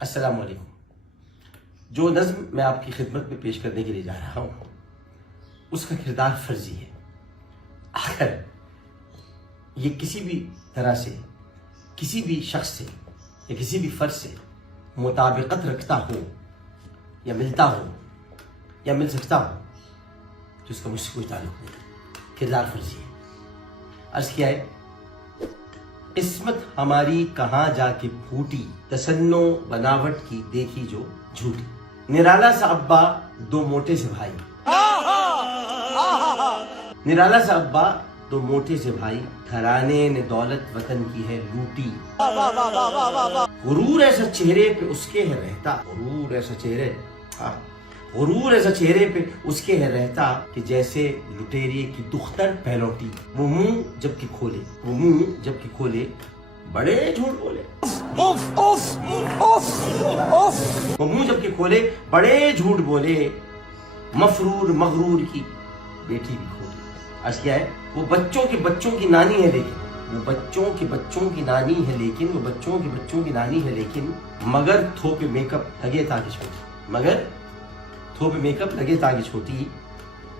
السلام علیکم. جو نظم میں آپ کی خدمت میں پیش کرنے کے لیے جا رہا ہوں اس کا کردار فرضی ہے. اگر یہ کسی بھی طرح سے کسی بھی شخص سے یا کسی بھی فرد سے مطابقت رکھتا ہو یا ملتا ہو یا مل سکتا ہو تو اس کا مجھ سے کوئی تعلق نہیں. کردار فرضی ہے. عرض کیا ہے، عصمت ہماری کہاں جا کے پھوٹی، تسنو بناوٹ کی دیکھی جو جھوٹی. نرالا سا ابا دو موٹے سے بھائی، نرالا سا ابا دو موٹے سے بھائی، گھرانے نے دولت وطن کی ہے لوٹی. غرور ایسا چہرے پہ اس کے ہے رہتا، غرور ایسا چہرے غرور ایسا چہرے پہ اس کے ہے رہتا کہ جیسے لٹیریے کی دختر پہلوٹی. وہ منہ جب کہ کھولے، وہ منہ جب کہ کھولے بڑے جھوٹ بولے. وہ منہ جب کہ کھولے بڑے جھوٹ بولے، مفرور مغرور کی بیٹی بھی کھولے. آج کیا ہے، وہ بچوں کے بچوں کی نانی ہے لیکن وہ بچوں کے بچوں کی نانی ہے لیکن وہ بچوں کے بچوں کی نانی ہے لیکن مگر تھوپے میک اپ لگے تاکہ چھوٹی، مگر تھوپے میک اپ لگے تاکہ چھوٹی.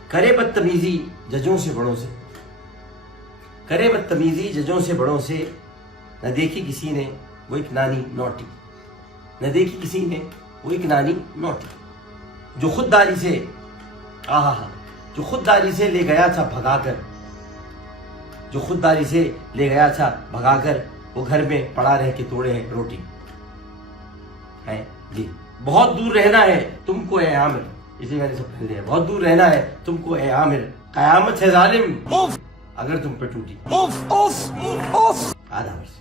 کرے بدتمیزی ججوں سے بڑوں سے، کرے بدتمیزی ججوں سے بڑوں سے، نہ دیکھی کسی نے وہ ایک نانی نوٹی، نہ دیکھی کسی نے وہ ایک نانی نوٹی. جو خودداری سے جو خودداری سے لے گیا تھا بھگا کر، جو خودداری سے لے گیا تھا بھگا کر، وہ گھر میں پڑا رہ کے توڑے ہے روٹی. ہے جی، بہت دور رہنا ہے تم کو اے عامر، اسی میں نے سب پہن لیا. بہت دور رہنا ہے تم کو اے عامر، قیامت ہے ظالم اگر تم پہ ٹوٹی. آدھا ورس.